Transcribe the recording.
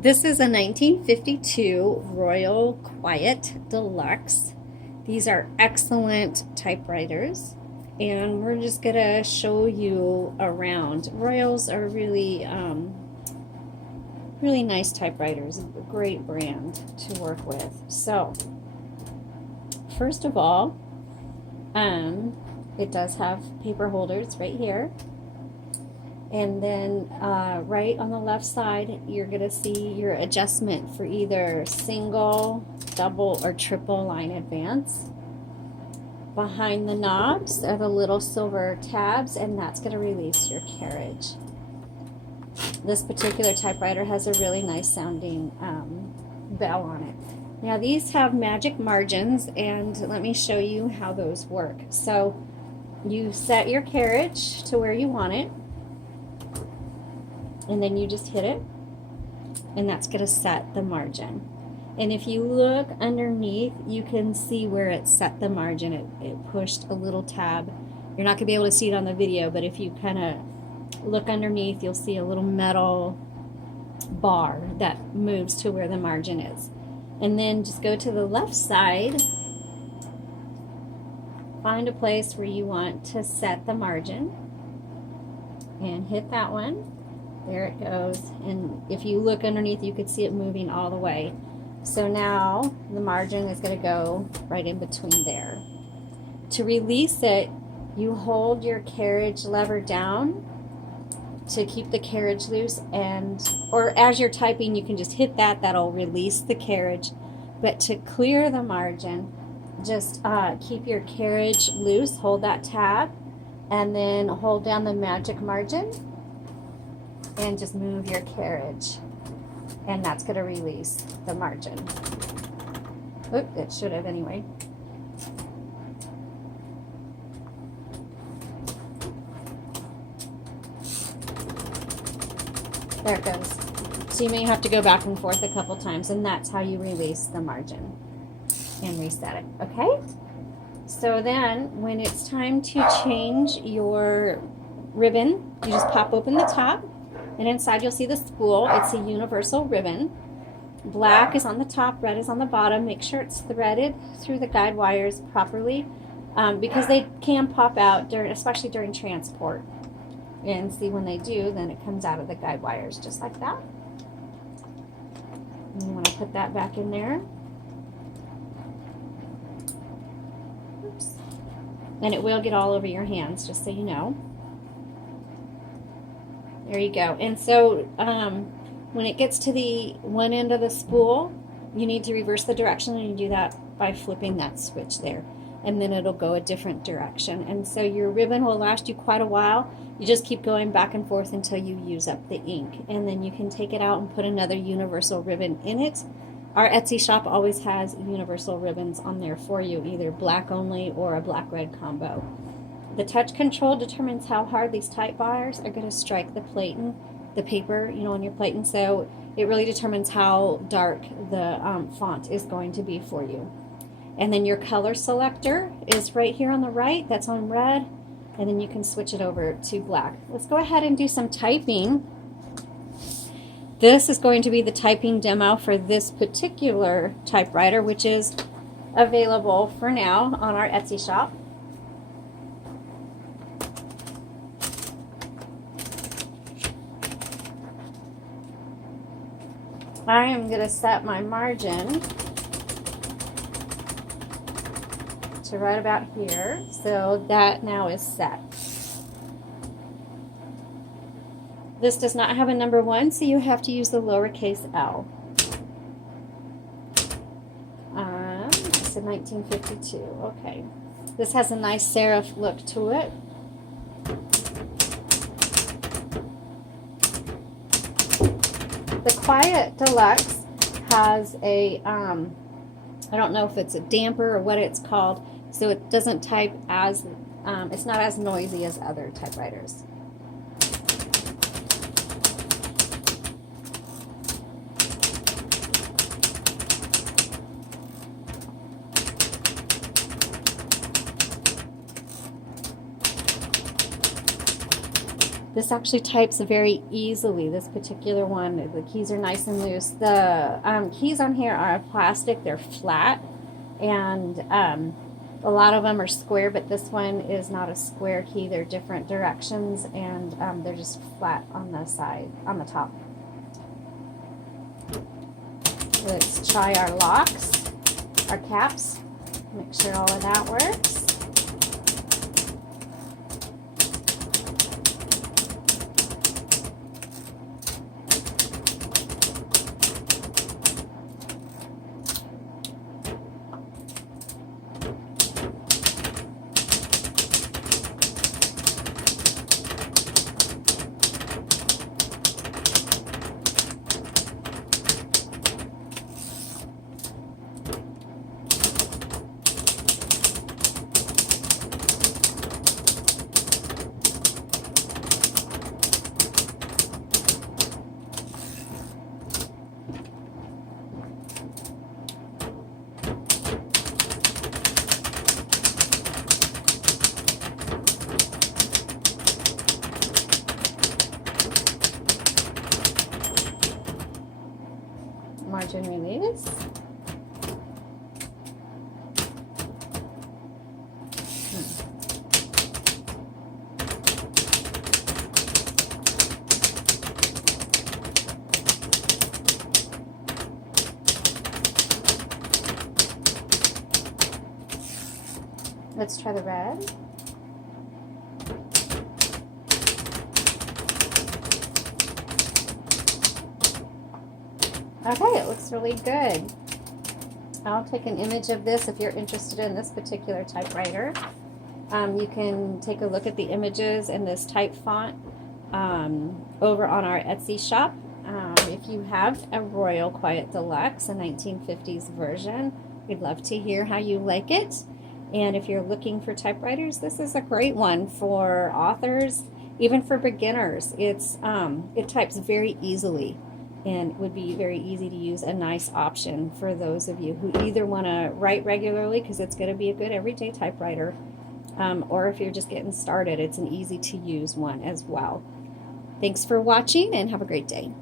This is a 1952 Royal Quiet DeLuxe. These are excellent typewriters, and we're just gonna show you around. Royals are really nice typewriters, a great brand to work with. So, first of all, it does have paper holders right here. And then right on the left side, you're going to see your adjustment for either single, double, or triple line advance. Behind the knobs are the little silver tabs, and that's going to release your carriage. This particular typewriter has a really nice sounding bell on it. Now these have magic margins, and let me show you how those work. So you set your carriage to where you want it, and then you just hit it, and that's going to set the margin. And if you look underneath, you can see where it set the margin. It pushed a little tab. You're not going to be able to see it on the video, but if you kind of look underneath, you'll see a little metal bar that moves to where the margin is. And then just go to the left side, find a place where you want to set the margin, and hit that one. There it goes, and if you look underneath, you could see it moving all the way. So now the margin is going to go right in between there. To release it, you hold your carriage lever down to keep the carriage loose, or as you're typing, you can just hit that. That'll release the carriage. But to clear the margin, just keep your carriage loose, hold that tab, and then hold down the magic margin, and just move your carriage, and that's going to release the margin. Oop, it should have anyway. There it goes. So you may have to go back and forth a couple times, and that's how you release the margin and reset it. Okay? So then when it's time to change your ribbon, you just pop open the top, and inside you'll see the spool. It's a universal ribbon. Black is on the top, red is on the bottom. Make sure it's threaded through the guide wires properly, because they can pop out, especially during transport. And see, when they do, then it comes out of the guide wires just like that. And you want to put that back in there. Oops. And it will get all over your hands, just so you know. There you go. And so when it gets to the one end of the spool, you need to reverse the direction, and you do that by flipping that switch there. And then it'll go a different direction. And so your ribbon will last you quite a while. You just keep going back and forth until you use up the ink. And then you can take it out and put another universal ribbon in it. Our Etsy shop always has universal ribbons on there for you, either black only or a black-red combo. The touch control determines how hard these type bars are going to strike the paper, on your platen. So it really determines how dark the font is going to be for you. And then your color selector is right here on the right. That's on red. And then you can switch it over to black. Let's go ahead and do some typing. This is going to be the typing demo for this particular typewriter, which is available for now on our Etsy shop. I am going to set my margin to right about here, so that now is set. This does not have a number 1, so you have to use the lowercase l. It's a 1952. Okay. This has a nice serif look to it. The Quiet DeLuxe has a, I don't know if it's a damper or what it's called, so it doesn't type as, it's not as noisy as other typewriters. This actually types very easily, this particular one. The keys are nice and loose. The keys on here are plastic, they're flat, and a lot of them are square, but this one is not a square key. They're different directions, and they're just flat on the side, on the top. Let's try our locks, our caps, make sure all of that works. Margin release. Let's try the red. Okay, it looks really good. I'll take an image of this if you're interested in this particular typewriter. You can take a look at the images in this type font over on our Etsy shop. If you have a Royal Quiet DeLuxe, a 1950s version, we'd love to hear how you like it. And if you're looking for typewriters, this is a great one for authors, even for beginners. It types very easily and would be very easy to use, a nice option for those of you who either want to write regularly, because it's going to be a good everyday typewriter, or if you're just getting started, it's an easy to use one as well. Thanks for watching and have a great day.